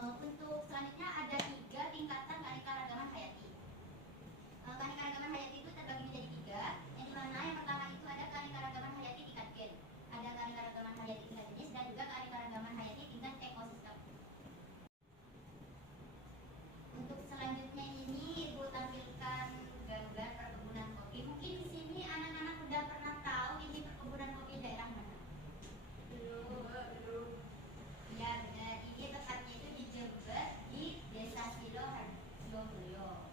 Untuk selanjutnya ada 3 tingkatan keanekaragaman hayati. Keanekaragaman hayati itu terbagi menjadi 3, yang dimana yang pertama itu ada keanekaragaman hayati tingkat gen, ada keanekaragaman hayati tingkat jenis, dan juga keanekaragaman hayati tingkat ekosistem. Untuk selanjutnya ini Ibu tampilkan gambar perkebunan kopi. Mungkin di sini anak-anak udah pernah tahu ini perkebunan kopi daerah mana? Belum. Ya benar, ini tepatnya itu di Jember, di Desa Silo, Harjomulyo.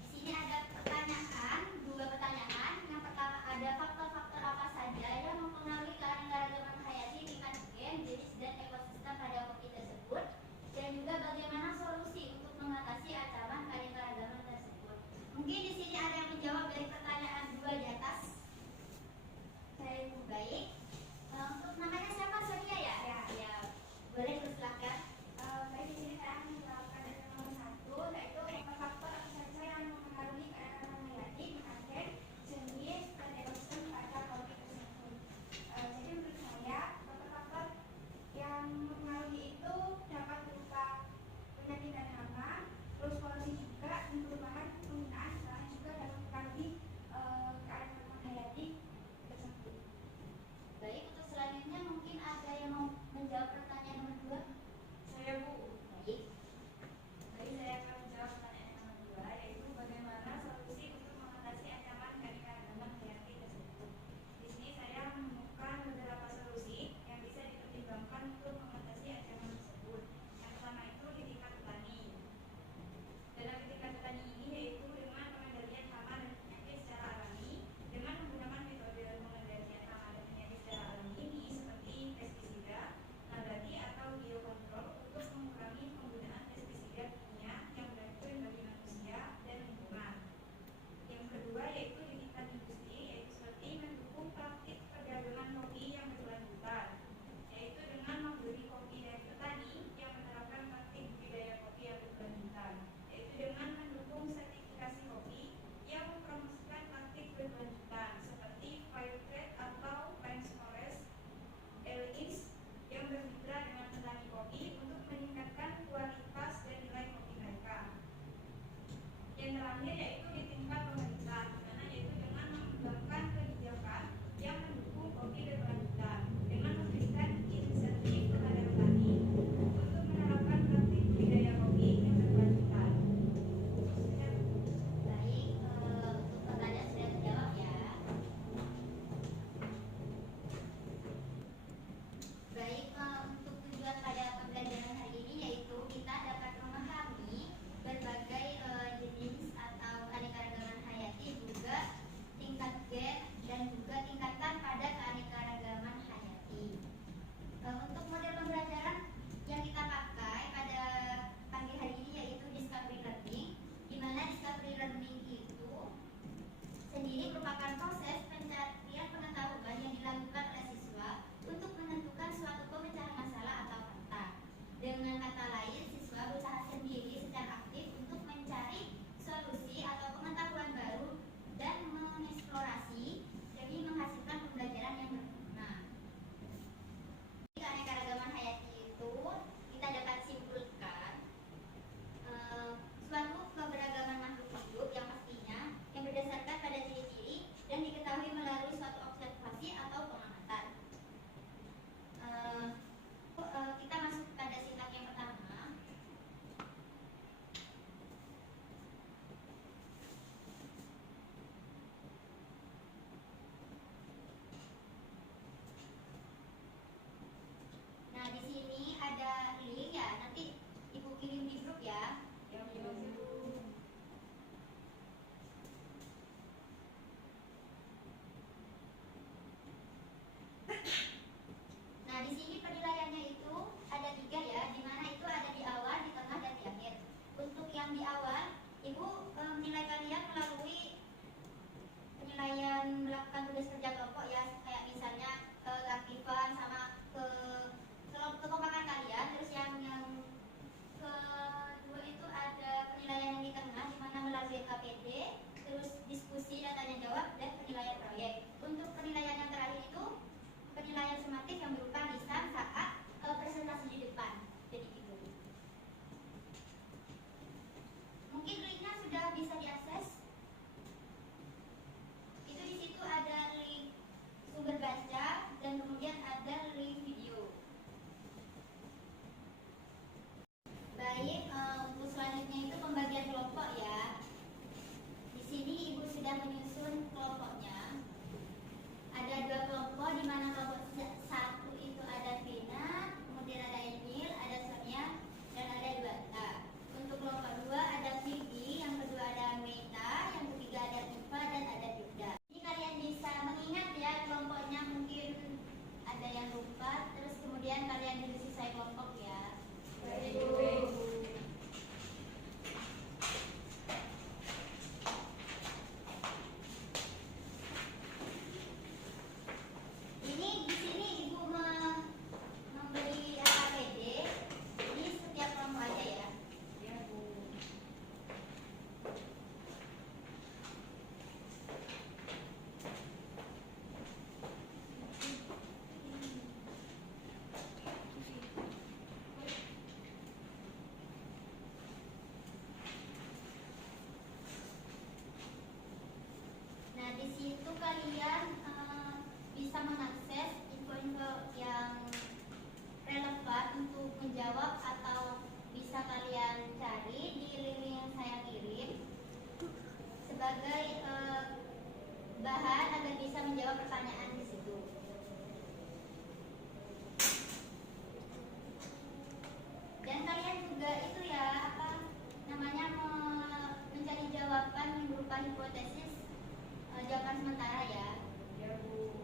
Di sini ada pertanyaan, 2 pertanyaan. Yang pertama, ada faktor-faktor apa saja yang mempengaruhi keanekaragaman hayati tingkat gen, jenis, dan ekosistem pada kopi tersebut, dan juga bagaimana solusi untuk mengatasi ancaman keanekaragaman tersebut. Mungkin di sini ada yang menjawab dari pertanyaan 2 di atas. Saya Ibu baik. Untuk namanya siapa? Sonia ya? Ya. Boleh bersilakan. Baik, di sini saya akan menjawabkan dari nomor 1, yaitu faktor apa saja yang mempengaruhi keanekaragaman hayati tingkat gen, jenis, dan ekosistem pada kopi tersebut. Jadi menurut saya faktor-faktor yang mempengaruhi itu dapat berupa penyakit dan hama, terus polusi juga, dan perubahan penggunaan selain juga dapat mempengaruhi keanekaragaman hayati tersebut. Baik, untuk selanjutnya mungkin ada yang mau menjawab pertanyaan nomor 2. Saya Bu. Baik. Baik, saya akan menjawab pertanyaan nomor 2, yaitu bagaimana solusi untuk mengatasi ancaman keanekaragaman hayati tersebut. Di sini saya menemukan beberapa solusi yang bisa dipertimbangkan untuk mengatasi ancaman tersebut. Yang pertama itu di tingkat petani. Dalam tingkat petani ini yaitu dengan pengendalian hama dan penyakit secara alami, dengan menggunakan metode pengendalian hama dan penyakit secara alami ini seperti pestisida, nabati atau biokontrol untuk mengurangi penggunaan pestisida kimia yang beracun bagi manusia dan lingkungan. Yang kedua yaitu di tingkat industri, yaitu seperti mendukung praktik perdagangan kopi yang berkelanjutan, yaitu dengan membeli kopi dari petani yang menerapkan praktik budidaya kopi yang berkelanjutan, yaitu dengan mendukung sertifikasi kopi yang mempromosikan praktik berkelanjutan seperti fair trade atau rainforest alliance yang bermitra dengan petani kopi untuk meningkatkan kualitas dan nilai kopi mereka. Yang terakhir yaitu di tingkat pemerintah, di mana yaitu dengan mengembangkan kebijakan yang mendukung kopi berkelanjutan dengan memberikan insentif kepada petani untuk menerapkan praktik budidaya kopi yang berkelanjutan. Baik, untuk pertanyaan sudah terjawab ya. Baik, untuk tujuan pada pembelajaran hari ini yaitu kita dapat memahami berbagai jenis atau keanekaragaman hayati, juga tingkat gen dan juga tingkatan pada keanekaragaman hayati. Untuk model pembelajaran yang kita pakai pada pagi hari ini yaitu discovery learning, di mana discovery learning itu sendiri merupakan proses pencarian pengetahuan yang dilakukan oleh siswa untuk menentukan suatu pemecahan masalah atau fakta. Dengan kata lain, siswa berusaha sendiri secara aktif untuk mencari solusi atau pengetahuan baru dan mengeksplorasi demi menghasilkan pembelajaran yang berguna. Keanekaragaman hayati itu kita dapat simpulkan suatu keberagaman makhluk hidup yang pastinya yang berdasarkan pada ciri-ciri dan diketahui melalui suatu observasi atau pengamatan. Kita masuk pada sintak yang pertama. Nah, di sini ada link ya, nanti Ibu kirim di grup ya. Nah, di sini penilaiannya itu ada 3 ya, di mana itu ada di awal, di tengah, dan di akhir. Untuk yang di awal, Ibu menilai kalian melalui penilaian melakukan tugas kerja kelompok ya, kayak misalnya keaktifan sama kekompakan kalian. Terus yang kalian diskusi saya kelompok ya. Baik, Bu. Ini di sini Ibu memberi APD. Ini setiap kelompok aja ya. Ya, Bu. Nah, di situ kalian bisa mengakses info-info yang relevan untuk menjawab atau bisa kalian cari di link yang saya kirim sebagai bahan agar bisa menjawab pertanyaan di situ. Dan kalian juga itu ya apa namanya mencari jawaban yang berupa hipotesis, jawaban sementara ya. Ya, Bu.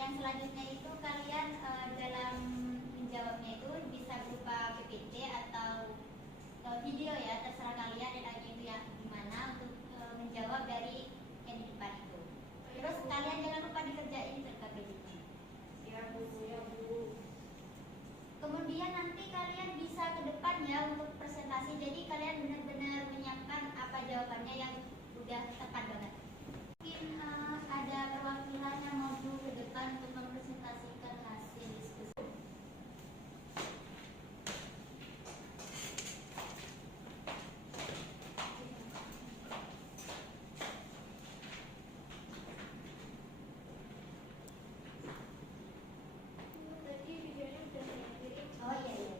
Yang selanjutnya itu kalian dalam menjawabnya itu bisa berupa PPT atau video ya, terserah kalian enaknya itu yang gimana untuk menjawab dari yang di depan itu. Terus kalian jangan lupa dikerjain KPD-nya. Ya, Bu. Ya, Bu. Kemudian nanti kalian bisa ke depan ya untuk presentasi. Jadi kalian benar-benar menyiapkan apa jawabannya yang udah tepat banget. Mungkin ada perwakilan yang mau ke depan untuk mempresentasikan hasil diskusi. Tadi videonya udah saya kirim. Oh iya iya.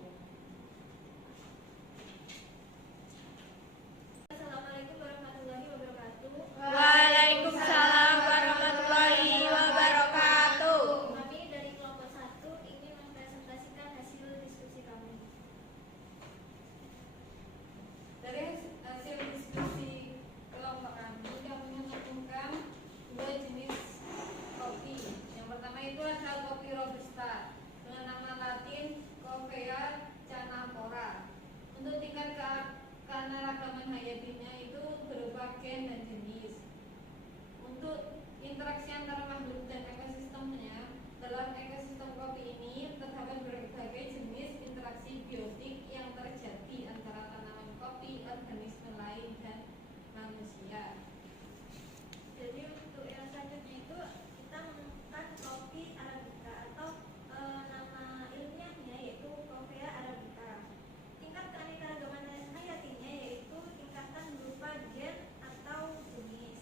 Assalamualaikum warahmatullahi wabarakatuh. Waalaikumsalam warahmatullahi wabarakatuh. Kami dari kelompok 1 ingin mempresentasikan hasil diskusi kami. Dari hasil diskusi kelompok kami menemukan dua jenis kopi. Yang pertama itu adalah kopi robusta dengan nama latin Coffea canaphora. Untuk tingkat keanekaragaman hayatinya itu berupa gen dan jenis. Untuk interaksi antara makhluk dan ekosistemnya, dalam ekosistem kopi ini terdapat berbagai jenis interaksi biotik yang terjadi antara tanaman kopi, organisme lain, dan manusia. Jadi untuk yang selanjutnya itu kita menemukan kopi arabica atau nama ilmiahnya yaitu Coffea arabica. Tingkat keanekaragaman hayatinya yaitu tingkatan berupa gen atau jenis.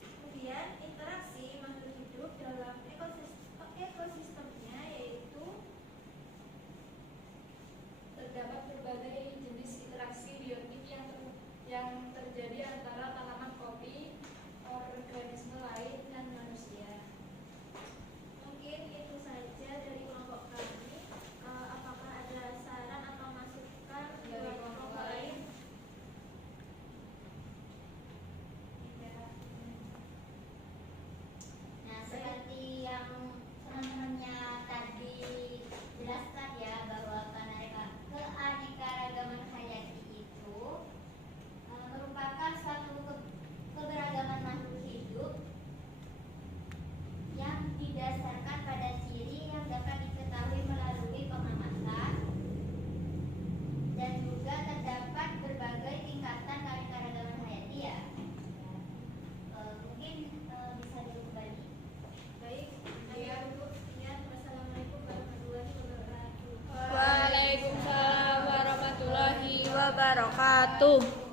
Kemudian interaksi makhluk hidup dalam ekosistemnya yaitu Terdapat berbagai jenis interaksi biotik yang terjadi antara tanaman kopi, organisme lain, dan manusia. mungkin itu saja dari kelompok kami. Apakah ada saran atau masukan Dari buat kelompok kelompok lain? Tidak. Nah, seperti yang teman-temannya tadi jelaskan ya bahwa keanekaragaman hayati itu merupakan suatu keberagaman makhluk hidup yang didasarkan pada ciri yang dapat diketahui melalui pengamatan dan juga terdapat berbagai tingkatan keanekaragaman hayati ya. Mungkin bisa kembali. Baik, saya dulu sekian. Wassalamualaikum warahmatullahi wabarakatuh. Waalaikumsalam warahmatullahi wabarakatuh.